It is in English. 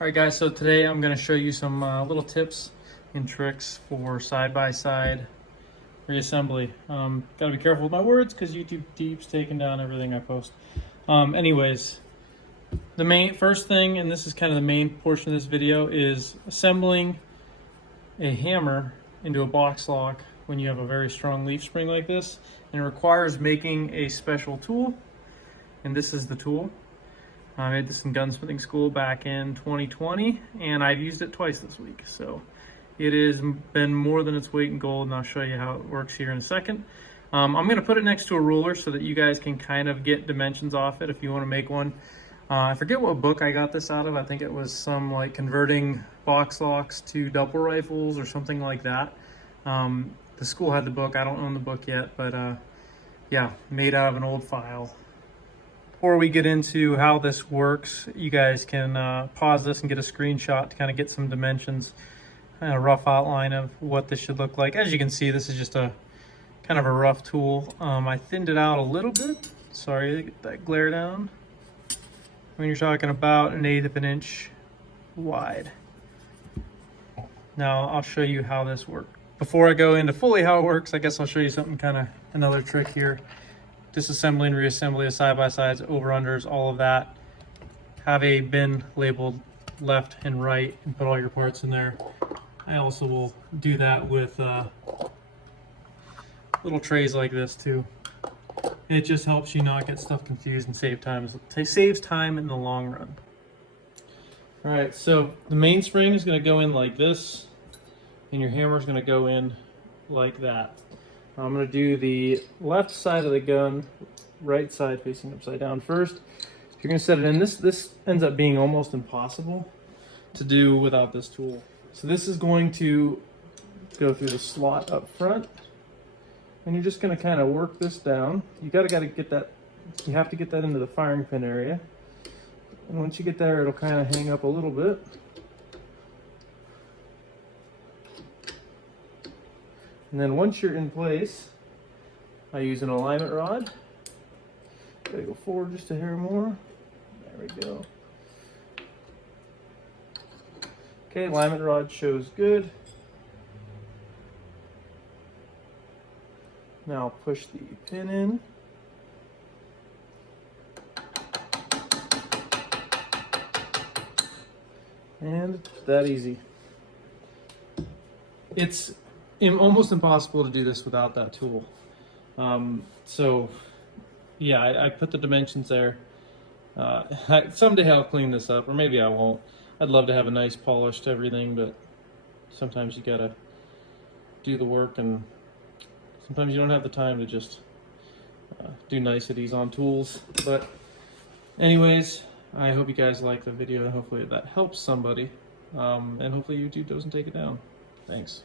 Alright guys, so today I'm going to show you some little tips and tricks for side-by-side reassembly. Gotta be careful with my words because YouTube keeps taking down everything I post. Anyways, the first thing, and this is kind of the main portion of this video, is assembling a hammer into a box lock when you have a very strong leaf spring like this. And it requires making a special tool, and this is the tool. I made this in gunsmithing school back in 2020, and I've used it twice this week. So it has been more than its weight in gold, and I'll show you how it works here in a second. I'm going to put it next to a ruler so that you guys can kind of get dimensions off it if you want to make one. I forget what book I got this out of. I think it was some like converting box locks to double rifles or something like that. The school had the book. I don't own the book yet, but yeah, made out of an old file. Before we get into how this works, you guys can pause this and get a screenshot to kind of get some dimensions and a rough outline of what this should look like. As you can see, this is just a kind of a rough tool. I thinned it out a little bit. Sorry to get that glare down. When you're talking about 1/8 of an inch wide. Now I'll show you how this works. Before I go into fully how it works, I guess I'll show you something another trick here. Disassembly and reassembly of side-by-sides, over-unders, all of that. Have a bin labeled left and right and put all your parts in there. I also will do that with little trays like this too. It just helps you not get stuff confused and save time. It saves time in the long run. All right, so the main spring is going to go in like this, and your hammer is going to go in like that. I'm going to do the left side of the gun, right side facing upside down first. You're going to set it in. This ends up being almost impossible to do without this tool. So this is going to go through the slot up front, and you're just going to kind of work this down. You got to get that. You have to get that into the firing pin area, and once you get there, it'll kind of hang up a little bit. And then once you're in place, I use an alignment rod. Gotta go forward just a hair more. There we go. Okay, alignment rod shows good. Now push the pin in. And it's that easy. It's almost impossible to do this without that tool. So yeah, I put the dimensions there. Someday I'll clean this up, or maybe I won't. I'd love to have a nice polished everything, but sometimes you gotta do the work, and sometimes you don't have the time to just do niceties on tools. But anyways, I hope you guys like the video, and hopefully that helps somebody, and hopefully YouTube doesn't take it down. Thanks.